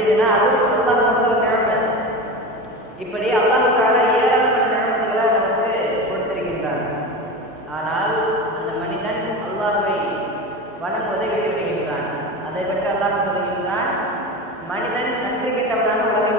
அப்படின்னா அது அல்லாஹ் கொடுத்த ஒரு நிலமன் இப்படி அல்லாஹுக்காக ஏராளமான நிலமத்துகளை நமக்கு கொடுத்திருக்கின்றான். ஆனால் அந்த மனிதன் அல்லாஹுவை வணங்குவதை விட்டுவிடுகின்றான் அதை பற்றி அல்லாஹ் சொல்லுகின்றான் மனிதன் நன்றி கிட்டவனாக உலக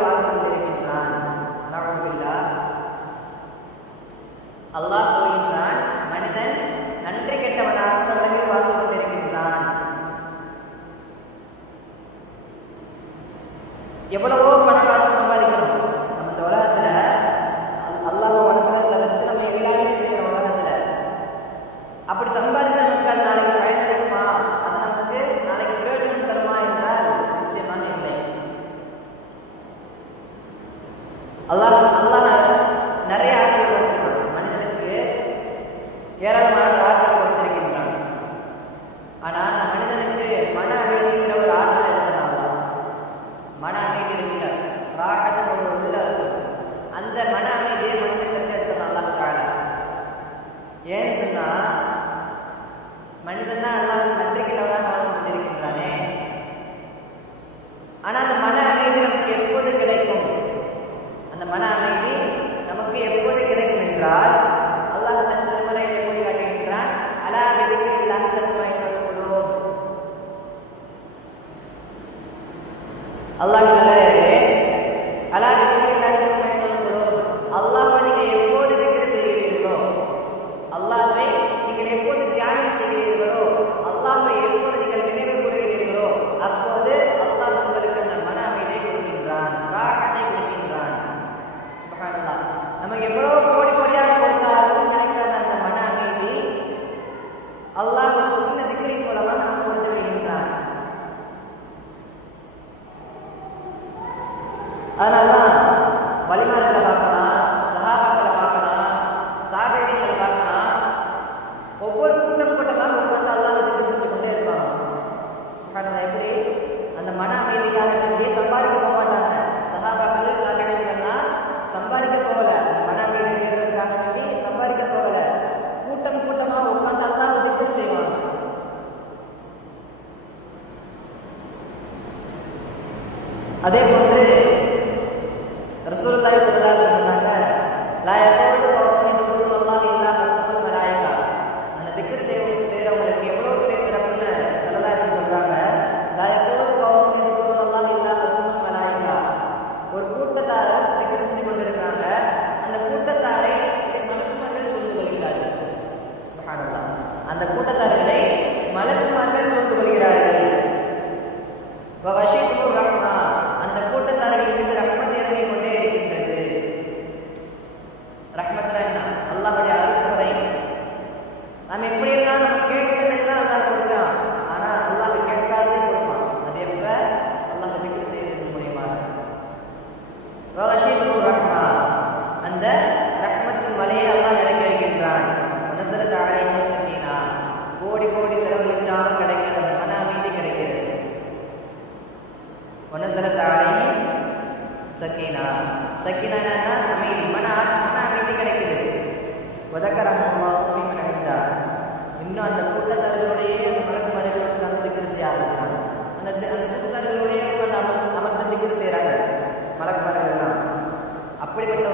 अदे रसूल सल्लल्लाहु अलैहि वसल्लम அந்த ரஹ்மத்தின் மலையை அல்லாஹ் வைக்கின்றான். மனசுல தாழையும் செஞ்சினா கோடி கோடி செலவழிச்சாலும் கிடைக்கிறது. மன அமைதி கிடைக்கிறது. மனசுல தாழையும் சக்கீனா சக்கீனா. அப்படிப்பட்ட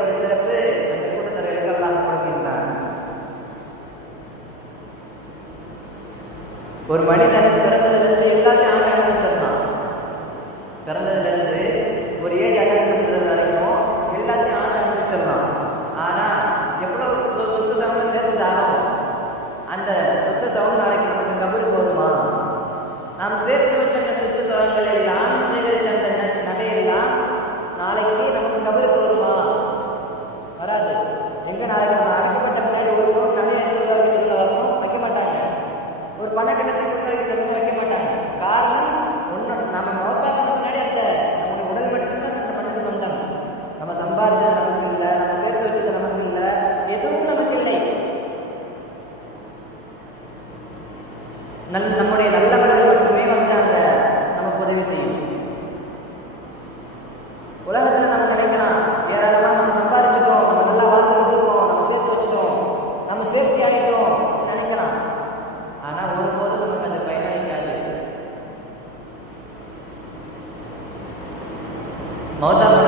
மௌதா பண்ண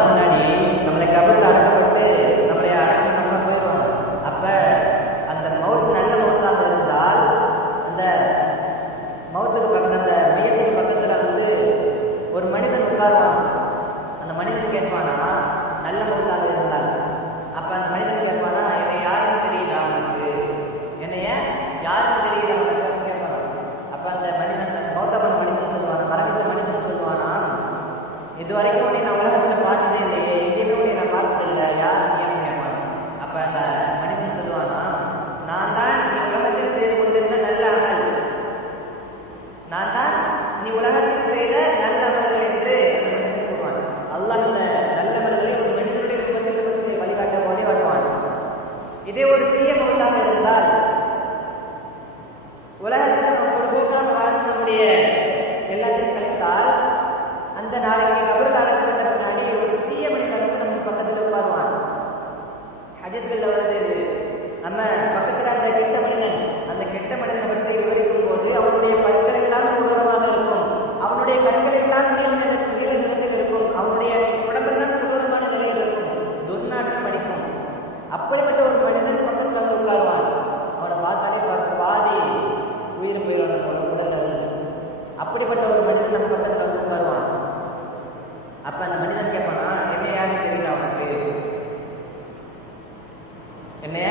என்னைய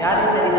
யாருக்கு தெரியுதா?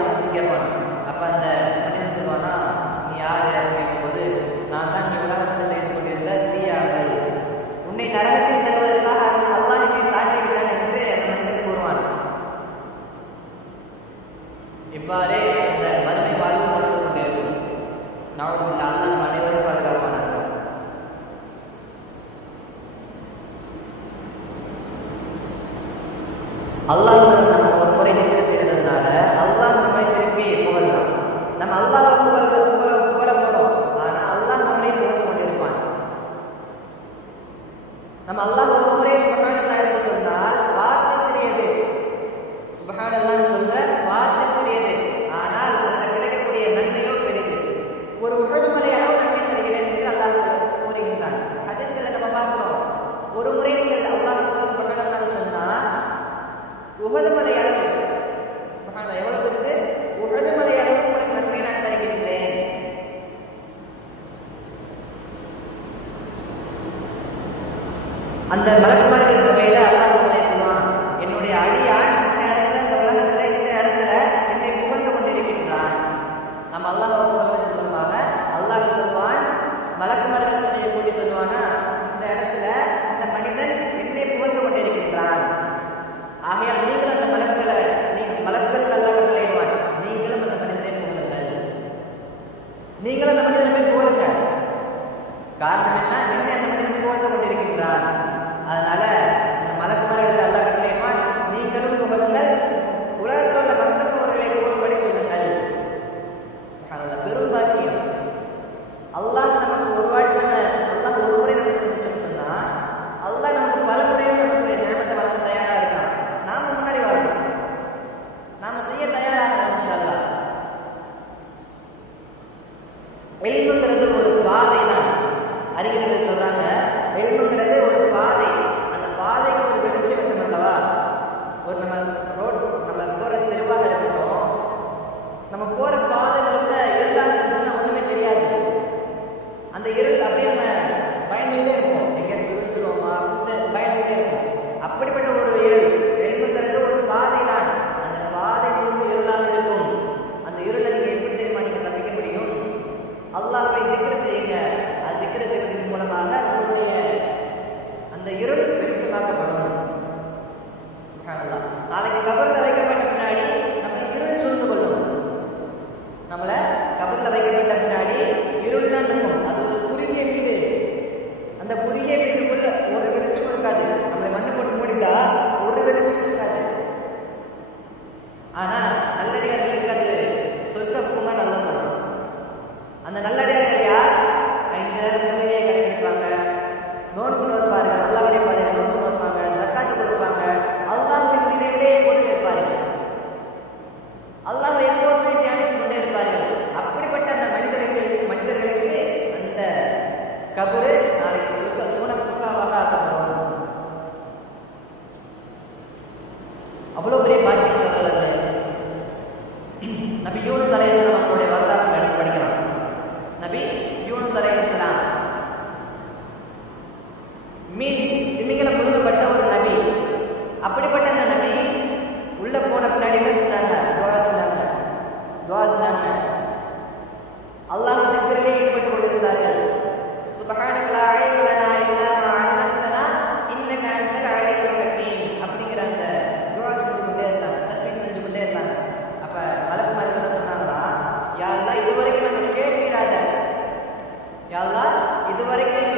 நல்லா இதுவரைக்கும்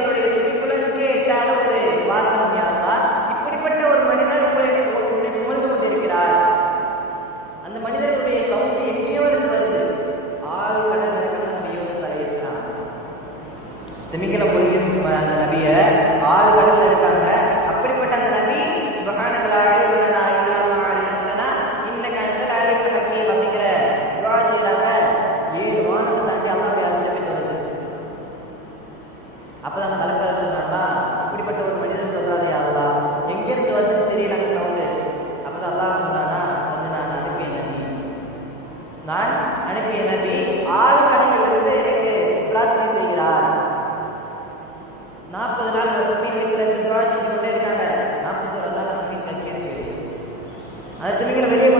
tiene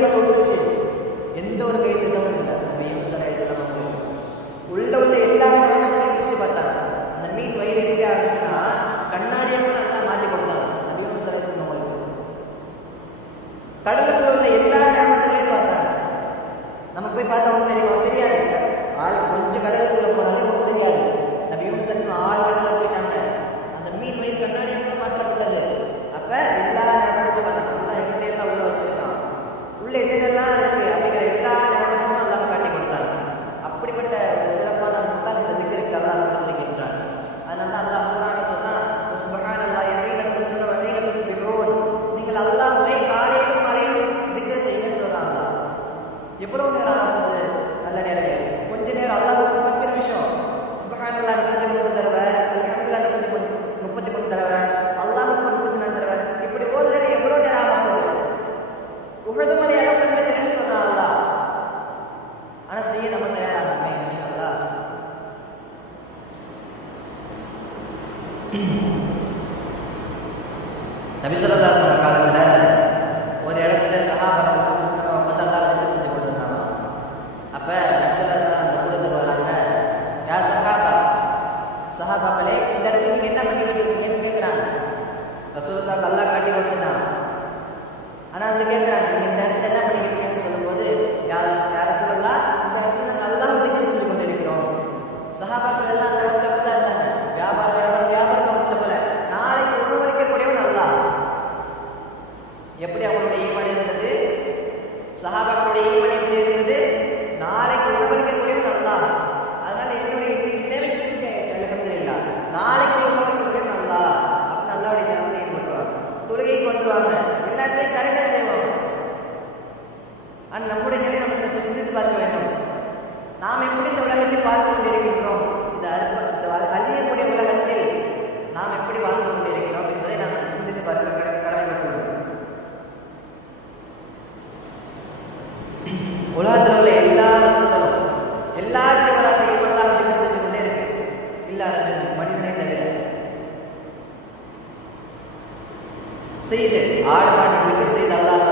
ఎప్పుడో నేను செய்து ஆடு மாட்டை விற்று செய்து அல்லாத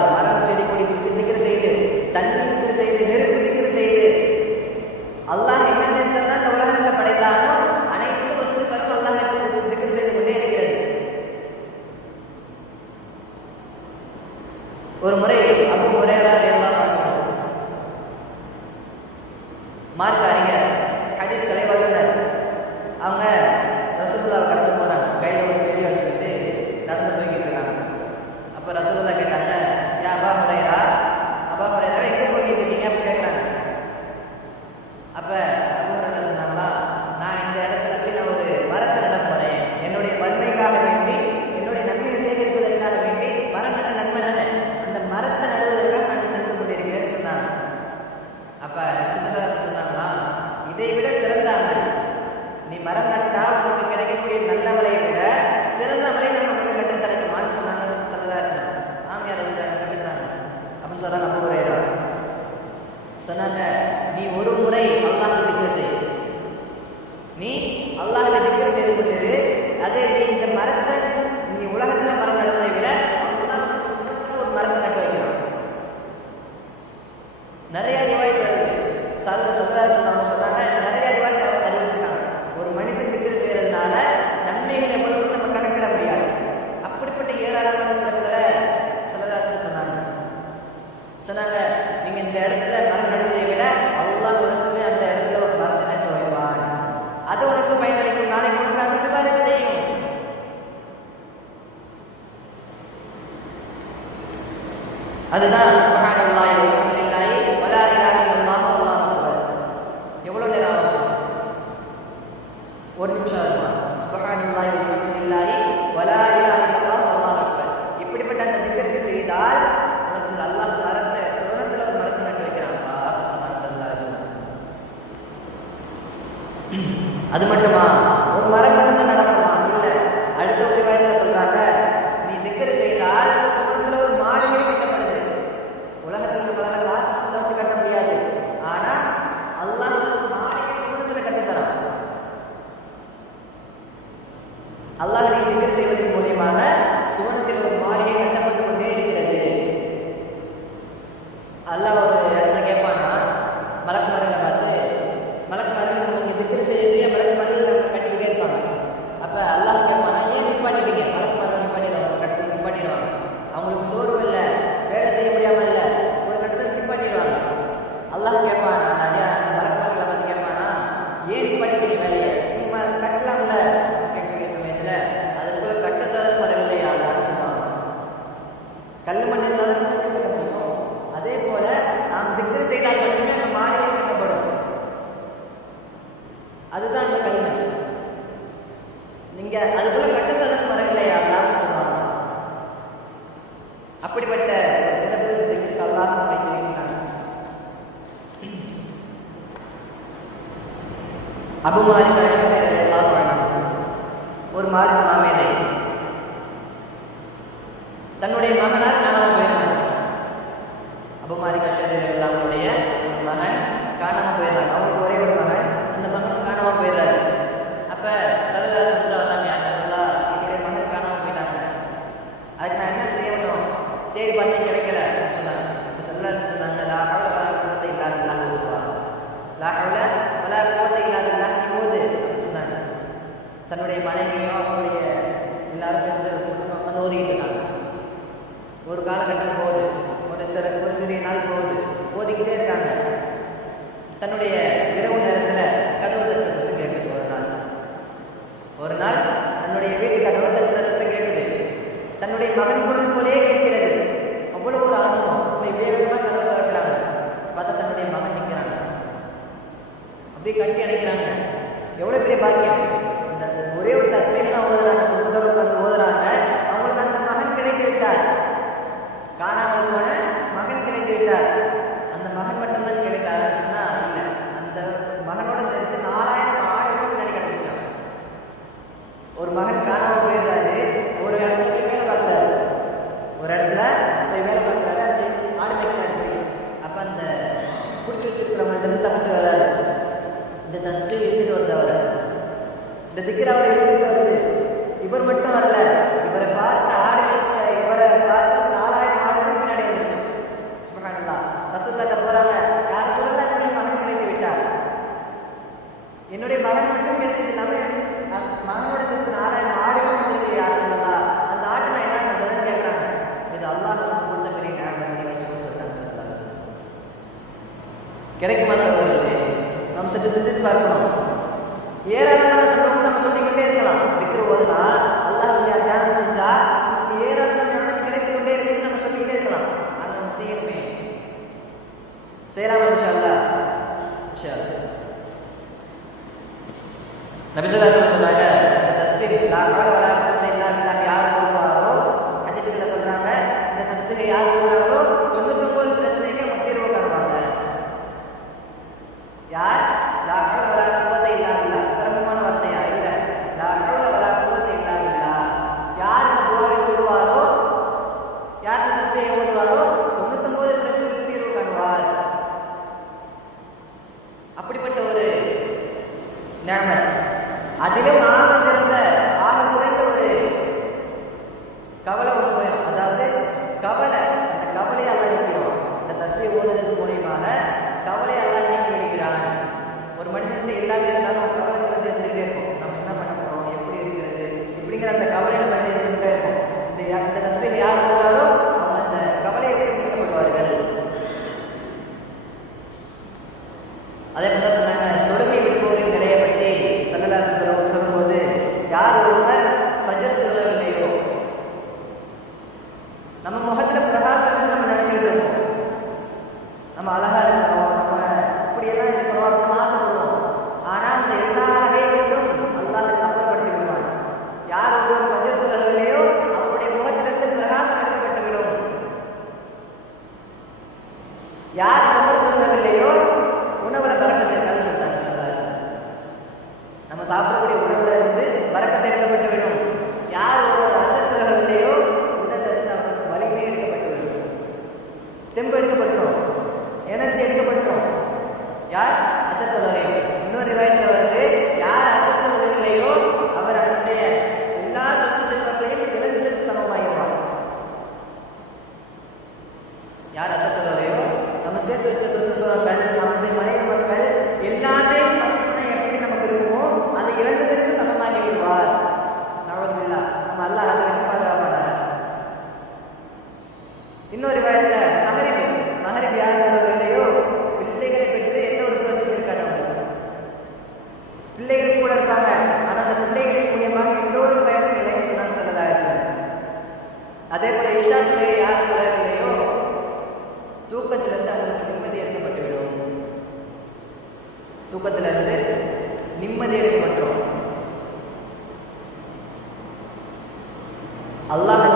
Ada. அல்லாஹனை திக்ர செய்வதன் மூலியமாக அப்படிப்பட்ட சிறப்பு நிகழ்ச்சி அபுமாரி ஒரு மார்க்க மாமேதை. தன்னுடைய மகனார் கணவன் தன்னுடைய இந்த திக்கர் அவர் எழுதியவர் இவர் மட்டும் வரல இவரை பார்த்து ஆடு வச்ச இவரை பார்த்து நாலாயிரம் ஆடுகள் பின்னாடி வந்துருச்சு. சுபகானல்லா ரசூல்லாட்ட போறாங்க யார் சொல்லலாம் நீ மகன் கிடைத்து விட்டார். என்னுடைய மகன் மட்டும் கிடைத்தது இல்லாம மகனோட சேர்த்து நாலாயிரம் ஆடுகள் வந்திருக்கு யார் சொல்லலா அந்த ஆட்டை நான் என்ன பதில் கேட்கறாங்க இது அல்லாஹ் நமக்கு கொடுத்த பெரிய நேரம் பண்ணி வச்சுக்கணும்னு சொல்றாங்க சொல்லலாம் கிடைக்குமா சகோதரர்களே நம்ம சற்று சிந்தித்து பார்க்கணும். ஏராளமான ஓதுனா அல்லாஹ் கிடைத்து கொண்டே இருக்குன்னு நம்ம சொல்லிக்கிட்டே இருக்கலாம். அதை நம்ம செய்யணுமே. செய்யலாமா இன்ஷா அல்லா இன்ஷா நபிசுல்லா அல்லாஹ்